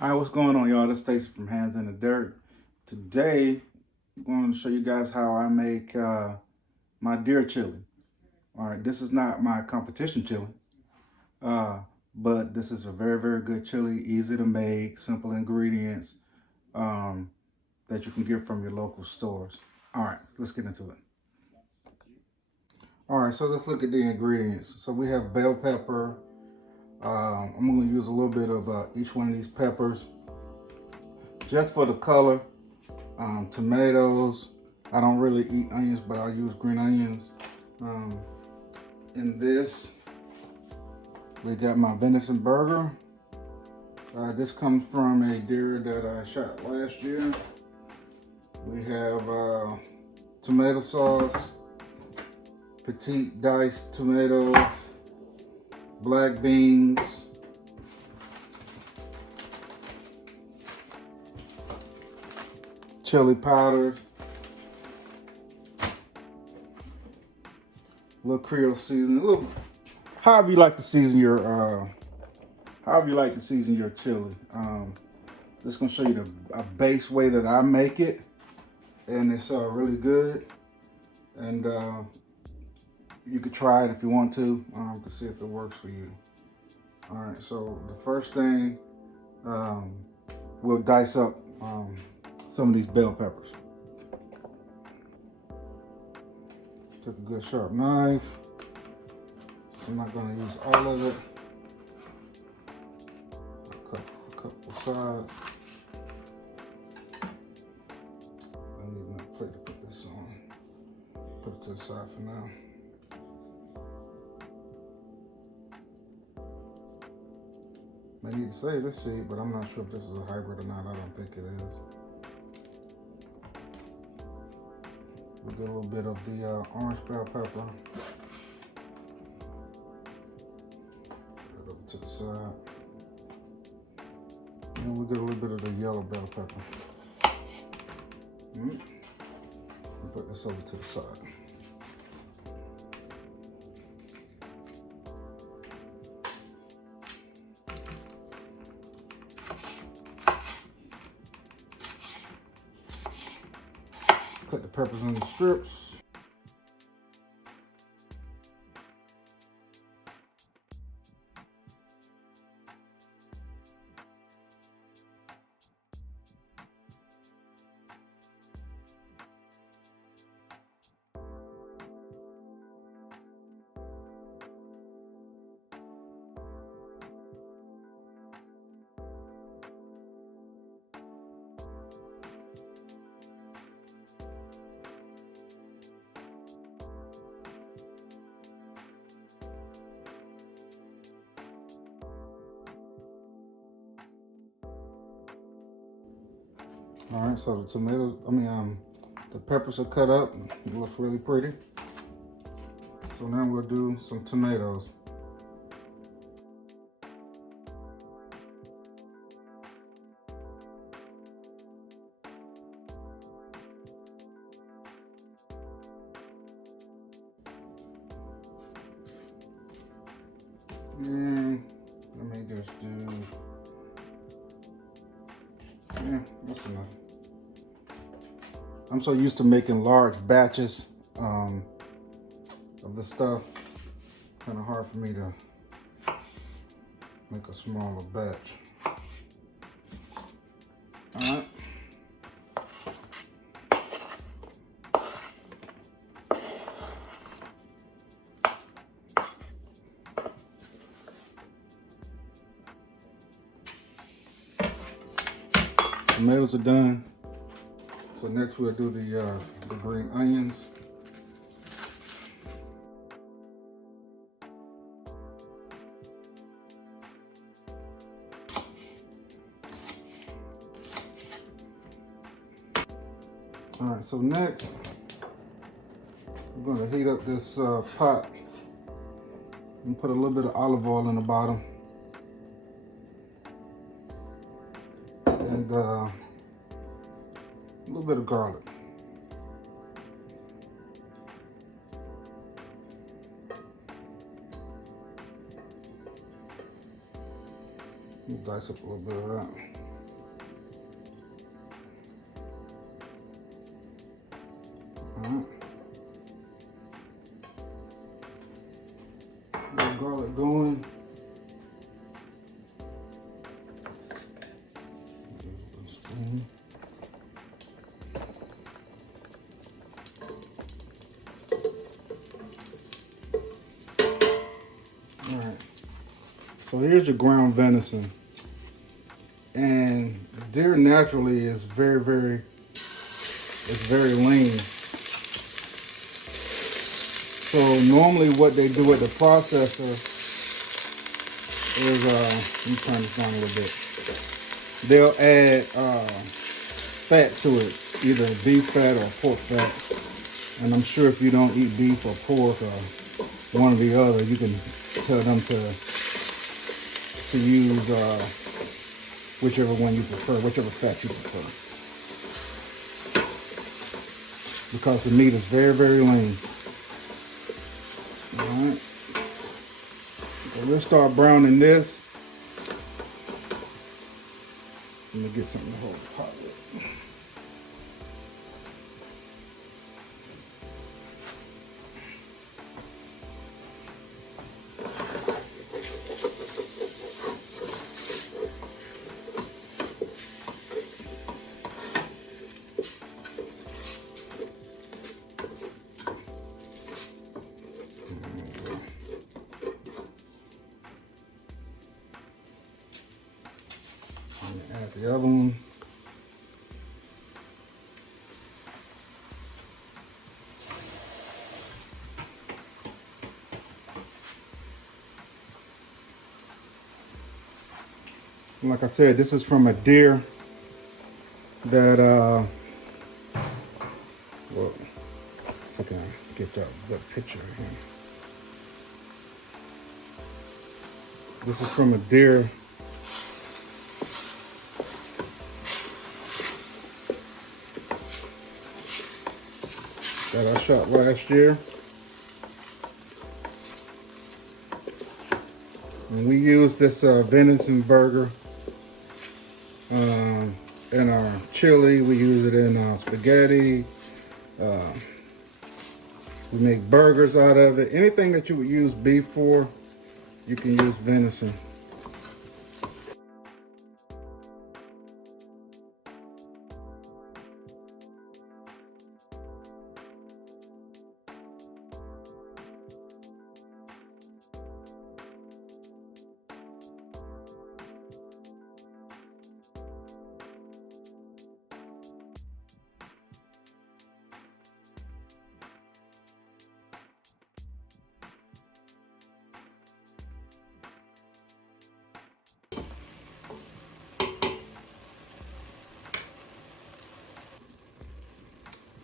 All right, what's going on, y'all? This is Stacy from Hands in the Dirt. Today, I'm going to show you guys how I make my deer chili. All right, this is not my competition chili, uh, but this is a very, very good chili, easy to make, simple ingredients um, that you can get from your local stores. All right, let's get into it. All right, so let's look at the ingredients. So we have bell pepper. I'm going to use a little bit of each one of these peppers just for the color. Tomatoes. I don't really eat onions, but I'll use green onions. In this, we got my venison burger. This comes from a deer that I shot last year. We have tomato sauce, petite diced tomatoes, black beans, chili powder, a little Creole seasoning, a little however you like to season your chili. Just gonna show you a base way that I make it, and it's really good. And you could try it if you want to see if it works for you. All right. So the first thing, we'll dice up some of these bell peppers. Take a good sharp knife. I'm not going to use all of it. Cut a couple sides. I need another plate to put this on. Put it to the side for now. May need to save this seed, but I'm not sure if this is a hybrid or not. I don't think it is. We'll get a little bit of the orange bell pepper. Put it over to the side. And we'll get a little bit of the yellow bell pepper. And put this over to the side. Cut the peppers into strips. All right, so the peppers are cut up. It looks really pretty. So now we'll do some tomatoes. And let me just do, that's enough. I'm so used to making large batches of the stuff. Kind of hard for me to make a smaller batch. All right. Tomatoes are done. So next we'll do the green onions. All right, so next we're going to heat up this pot and put a little bit of olive oil in the bottom. And a little bit of garlic. Dice up a little bit of that. So here's your ground venison. And deer naturally is very lean. So normally what they do at the processor is, let me turn this down a little bit. They'll add fat to it, either beef fat or pork fat. And I'm sure if you don't eat beef or pork or one or the other, you can tell them to use whichever one you prefer, whichever fat you prefer. Because the meat is very lean. Alright. So we'll start browning this. Let me get something to hold the pot with. Add the other one. Like I said, this is from a deer that well, so I can get that good picture here. This is from a deer that I shot last year. And we used this venison burger in our chili. We use it in our spaghetti. We make burgers out of it. Anything that you would use beef for, you can use venison.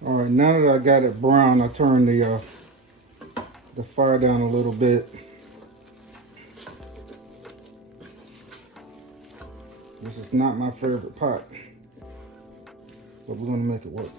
All right, now that I got it brown, I turn the fire down a little bit. This is not my favorite pot, but we're gonna make it work.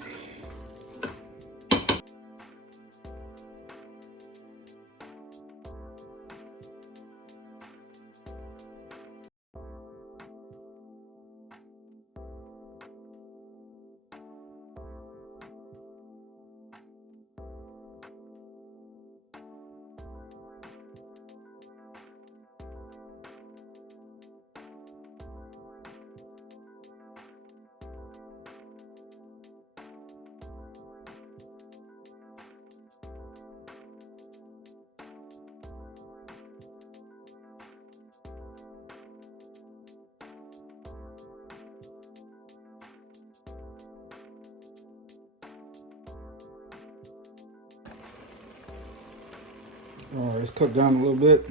All right, it's cooked down a little bit.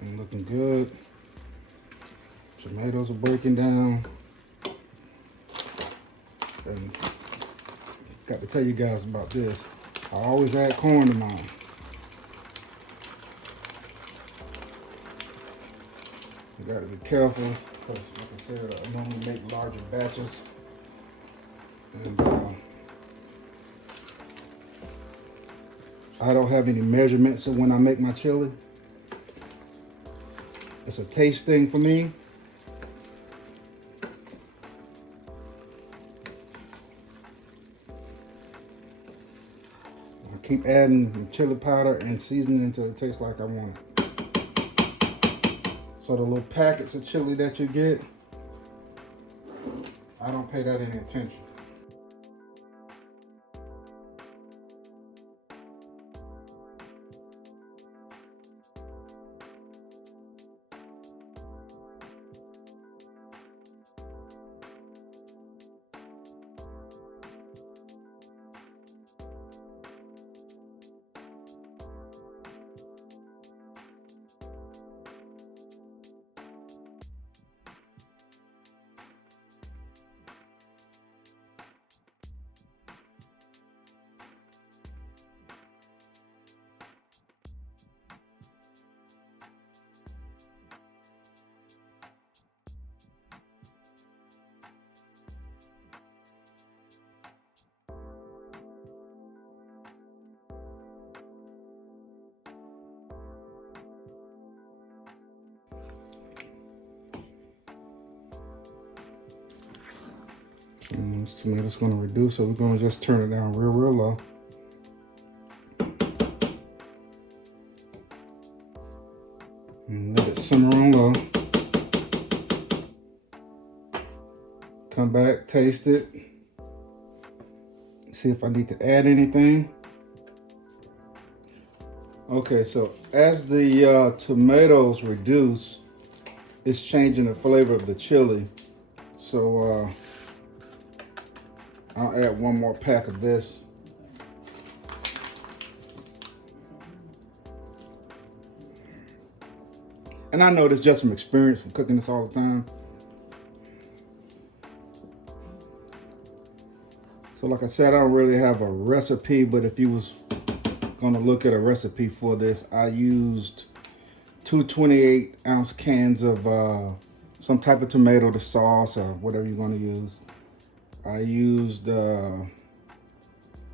And looking good. Tomatoes are breaking down. And got to tell you guys about this. I always add corn to mine. You got to be careful because, like I said, I normally make larger batches. And I don't have any measurements, so when I make my chili, it's a taste thing for me. I keep adding chili powder and seasoning until it tastes like I want it. So the little packets of chili that you get, I don't pay that any attention. This tomato's going to reduce, so we're going to just turn it down real low. And let it simmer on low. Come back, taste it. See if I need to add anything. Okay, so as the tomatoes reduce, it's changing the flavor of the chili. So I'll add one more pack of this. And I know this just from experience from cooking this all the time. So like I said, I don't really have a recipe, but if you was gonna look at a recipe for this, I used 2 28-ounce cans of some type of tomato, the sauce or whatever you're gonna use. I used 2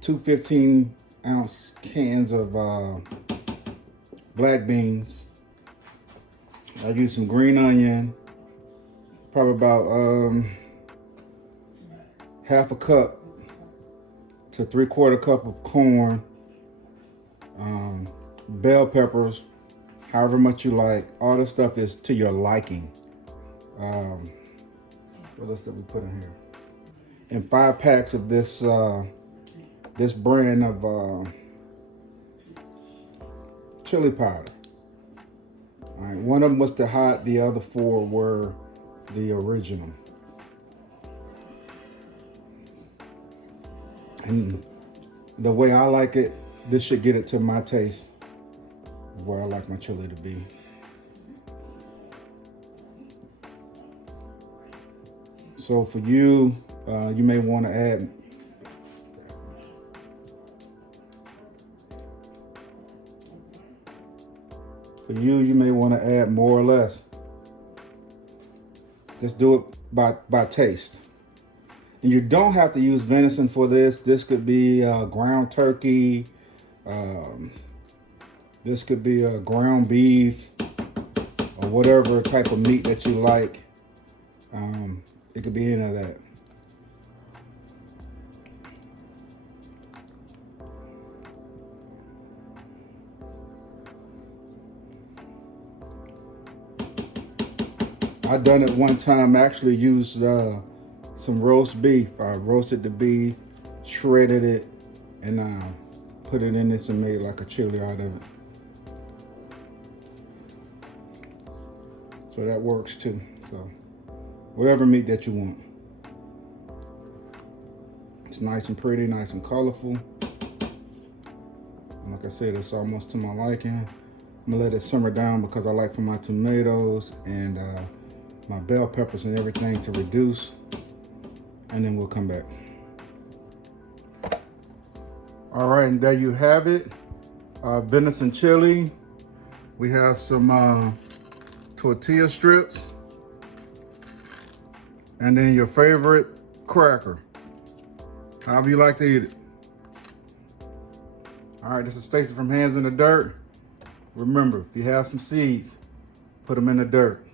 15-ounce cans of black beans. I used some green onion, probably about half a cup to 3/4 cup of corn, bell peppers, however much you like. All this stuff is to your liking. What else did we put in here? And 5 packs of this this brand of chili powder. All right, one of them was the hot, the other 4 were the original. And the way I like it, this should get it to my taste, where I like my chili to be. So for you, you may want to add more or less. Just do it by taste. And you don't have to use venison for this. This could be ground turkey. This could be ground beef or whatever type of meat that you like. It could be any of that. I done it one time. I actually used some roast beef. I roasted the beef, shredded it, and put it in this and made like a chili out of it. So that works too. So whatever meat that you want. It's nice and pretty, nice and colorful. And like I said, it's almost to my liking. I'm gonna let it simmer down because I like for my tomatoes and my bell peppers and everything to reduce. And then we'll come back. All right, and there you have it. Venison chili. We have some tortilla strips. And then your favorite cracker. However you like to eat it. All right, this is Stacy from Hands in the Dirt. Remember, if you have some seeds, put them in the dirt.